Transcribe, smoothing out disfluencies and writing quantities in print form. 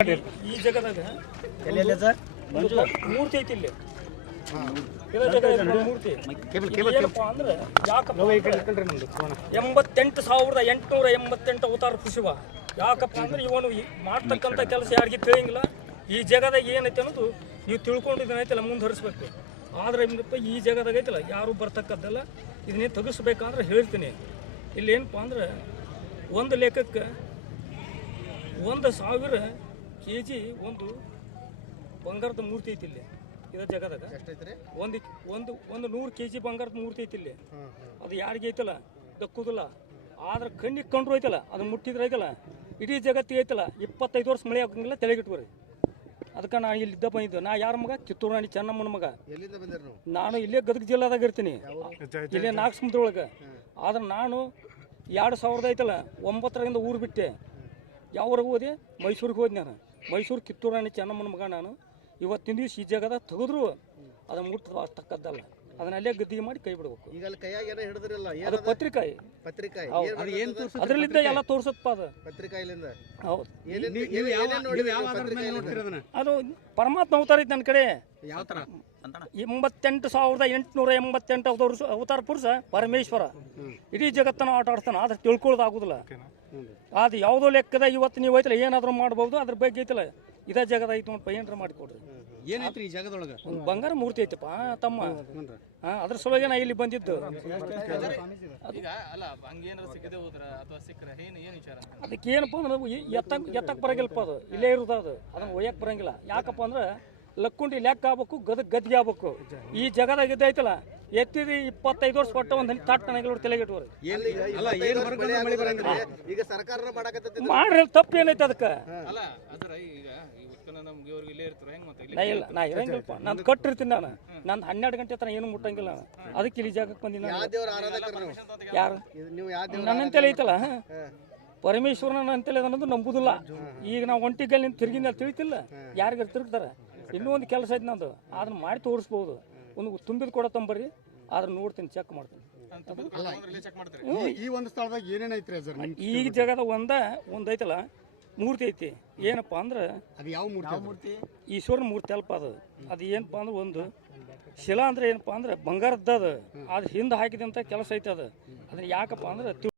ಈ ಜಗದಾಗ ಎಲ್ಲೆಲ್ಲ ಸರ್ ಮೂರ್ತಿ ಐತಿ ಇಲ್ಲಿ ಇರೋ ಜಗದಾಗ ಮೂರ್ತಿ ಏನಪ್ಪ ಅಂದ್ರೆ ಯಾಕಪ್ಪ 88,888 ಅವತಾರ ಪುಷ್ಪ ಯಾಕಪ್ಪ ಅಂದ್ರೆ ಇವನು ಮಾಡ್ತಕ್ಕಂಥ ಕೆಲಸ ಯಾರಿಗೆ ತಿಳಿಯಂಗಿಲ್ಲ. ಈ ಜಗದಾಗ ಏನೈತೆ ಅನ್ನೋದು ನೀವು ತಿಳ್ಕೊಂಡಿದ್ದೇನೈತಲ್ಲ ಮುಂದೆ ಹರಿಸ್ಬೇಕು. ಆದ್ರೆ ಈ ಜಗದಾಗ ಐತಲ್ಲ ಯಾರು ಬರ್ತಕ್ಕದ್ದಲ್ಲ, ಇದನ್ನೇ ತೆಗಿಸ್ಬೇಕಾದ್ರೆ ಹೇಳ್ತೀನಿ. ಇಲ್ಲಿ ಏನಪ್ಪ ಅಂದ್ರೆ ಒಂದು ಲೆಕ್ಕಕ್ಕೆ 1,000 kg ಒಂದು ಬಂಗಾರದ ಮೂರ್ತಿ ಐತಿ ಇಲ್ಲಿ ಇದ ಜಗದಾಗ. ಒಂದು 100 kg ಬಂಗಾರದ ಮೂರ್ತಿ ಐತಿ ಇಲ್ಲಿ. ಅದು ಯಾರಿಗೆ ಐತಲ್ಲ ದಕ್ಕುದಿಲ್ಲ. ಆದ್ರೆ ಕಣ್ಣಿಗೆ ಕಂಡ್ರು ಐತಲ್ಲ ಅದನ್ನ ಮುಟ್ಟಿದ್ರೆ ಐತಲ್ಲ ಇಡೀ ಜಗತ್ತಿಗೆ ಐತಲ್ಲ 25 ವರ್ಷ ಮಳೆ ಆಗಂಗಿಲ್ಲ ತೆಳಗಿಟ್ವರಿ. ಅದಕ್ಕೆ ನಾನು ಇಲ್ಲಿದ್ದ ಬಂದಿದ್ದು. ನಾ ಯಾರ ಮಗ? ಕಿತ್ತೂರು ರಾಣಿ ಚೆನ್ನಮ್ಮನ ಮಗ. ನಾನು ಇಲ್ಲೇ ಗದಗ ಜಿಲ್ಲಾದಾಗ ಇರ್ತೀನಿ, ಇಲ್ಲೇ ನಾಗಸಮುದ್ರ ಒಳಗೆ. ಆದ್ರೆ ನಾನು 2000 ಐತಲ್ಲ 9ರಿಂದ ಊರು ಬಿಟ್ಟೆ. ಯಾವ್ರಿಗೆ ಹೋದೆ? ಮೈಸೂರಿಗೆ ಹೋದೆ. ನಾನು ಮೈಸೂರು ಕಿತ್ತೂರು ರಾಣಿ ಚೆನ್ನಮ್ಮನ ಮಗ. ನಾನು ಇವತ್ತಿನ ದಿವಸ ಈ ಜಗದ ತೆಗೆದ್ರು ಅದನ್ನ ಮುಟ್ಟತಕ್ಕದ್ದಲ್ಲ. ಅದನ್ನ ಅಲ್ಲೇ ಗದ್ದಿಗೆ ಮಾಡಿ ಕೈ ಬಿಡ್ಬೇಕು. ಅದು ಪತ್ರಿಕಾಯಿ ಅದರಲ್ಲಿದ್ದ ಎಲ್ಲ ತೋರ್ಸತ್ಪ ಅದು ಪತ್ರಿಕಾಯಿಲಿಂದ. ಹೌದು, ಅದು ಪರಮಾತ್ಮ ಅವತಾರ ಐತಿ ನನ್ನ ಕಡೆ. 88,888 ಅವತಾರ ಪುರುಷ ಪರಮೇಶ್ವರ ಇಡೀ ಜಗತ್ತನ್ನು ಆಟ ಆಡ್ತಾನ. ಆದ್ರೆ ತಿಳ್ಕೊಳ್ಳೋದಾಗುದಿಲ್ಲ. ಅದು ಯಾವುದೋ ಲೆಕ್ಕದ ಇವತ್ತು ನೀವು ಐತಲ್ಲ ಏನಾದ್ರೂ ಮಾಡ್ಬೋದು. ಅದ್ರ ಬಗ್ಗೆ ಐತಲ್ಲ ಇದೇ ಜಗದ ಐತಿ ನೋಡಪ್ಪ, ಏನಾರ ಮಾಡಿಕೊಡ್ರಿ. ಏನೈತ್ರಿ ಈ ಜಗದೊಳಗೆ? ಒಂದು ಬಂಗಾರ ಮೂರ್ತಿ ಐತಪ್ಪ ತಮ್ಮ. ಅದ್ರ ಸಲುವಾಗಿ ನಾ ಇಲ್ಲಿ ಬಂದಿದ್ದು. ಅದಕ್ಕೆ ಏನಪ್ಪ ಅಂದ್ರೆ ಎತ್ತಕ್ ಬರಂಗಿಲ್ಲಪ್ಪ. ಅದು ಇಲ್ಲೇ ಇರೋದು. ಅದನ್ನ ಒಯ್ಯಕ್ ಬರಂಗಿಲ್ಲ. ಯಾಕಪ್ಪ ಅಂದ್ರೆ ಲಕ್ಕುಂಡಿ ಲೆಕ್ಕ ಆಗ್ಬೇಕು, ಗದ್ಗೆ ಆಗ್ಬೇಕು. ಈ ಜಗದಾಗ ಇದ್ದೈತಲ್ಲ ಎತ್ತಿರಿ 25 ವರ್ಷ ಕೊಟ್ಟ ಒಂದು ತಾಟ್ ನನಗೆ ತಲೆಗಿಟ್ಟವ್ರಿ. ಮಾಡ್ರಿ ತಪ್ಪು ಏನೈತೆ ಅದಕ್ಕೆ? ನಾ ಇರಂಗಿಲ್ಲಪ್ಪ. ನಂದು ಕಟ್ಟಿರ್ತೀನಿ ನಾನು. ನಂದು 12 ಗಂಟೆ ತನ ಏನು ಮುಟ್ಟಂಗಿಲ್ಲ. ಅದಕ್ಕೆ ಇಲ್ಲಿ ಜಾಗಕ್ಕೆ ಬಂದಿನ. ಯಾರು ನನ್ನಂತೆಲ್ಲ ಐತಲ್ಲ ಪರಮೇಶ್ವರನ ಅಂತೇಳಿ ಅನ್ನೋದು ನಂಬುದಿಲ್ಲ. ಈಗ ನಾವು ಒಂಟಿಗಲ್ಲಿ ನಿಂತು ತಿರುಗಿನ ತಿಳಿತಿಲ್ಲ, ಯಾರಿಗಾರು ತಿರುಗ್ತಾರೆ. ಇನ್ನೂ ಒಂದು ಕೆಲಸ ಐತೆ ನಂದು, ಅದನ್ನ ಮಾಡಿ ತೋರಿಸ್ಬೋದು. ಒಂದು ತುಂಬಿದ ಕೊಡ ತಂಬರ್ರಿ, ಆದ್ರೆ ನೋಡ್ತೀನಿ, ಚೆಕ್ ಮಾಡ್ತೀನಿ. ಈ ಒಂದು ಸ್ಥಳದಾಗ ಏನೇನೈತ್ರಿ? ಈಗ ಜಗದ ಒಂದು ಐತಲ್ಲ ಮೂರ್ತಿ ಐತಿ. ಏನಪ್ಪ ಅಂದ್ರೆ ಅದು ಯಾವ ಮೂರ್ತಿ? ಈಶ್ವರನ ಮೂರ್ತಿ ಅಲ್ಪ. ಅದು ಏನಪ್ಪ ಅಂದ್ರೆ ಒಂದು ಶಿಲಾ ಅಂದ್ರೆ ಏನಪ್ಪ ಅಂದ್ರೆ ಬಂಗಾರದ್ದು. ಅದು ಹಿಂದೆ ಹಾಕಿದಂಥ ಕೆಲಸ ಐತೆ. ಅದನ್ನ ಯಾಕಪ್ಪ ಅಂದ್ರೆ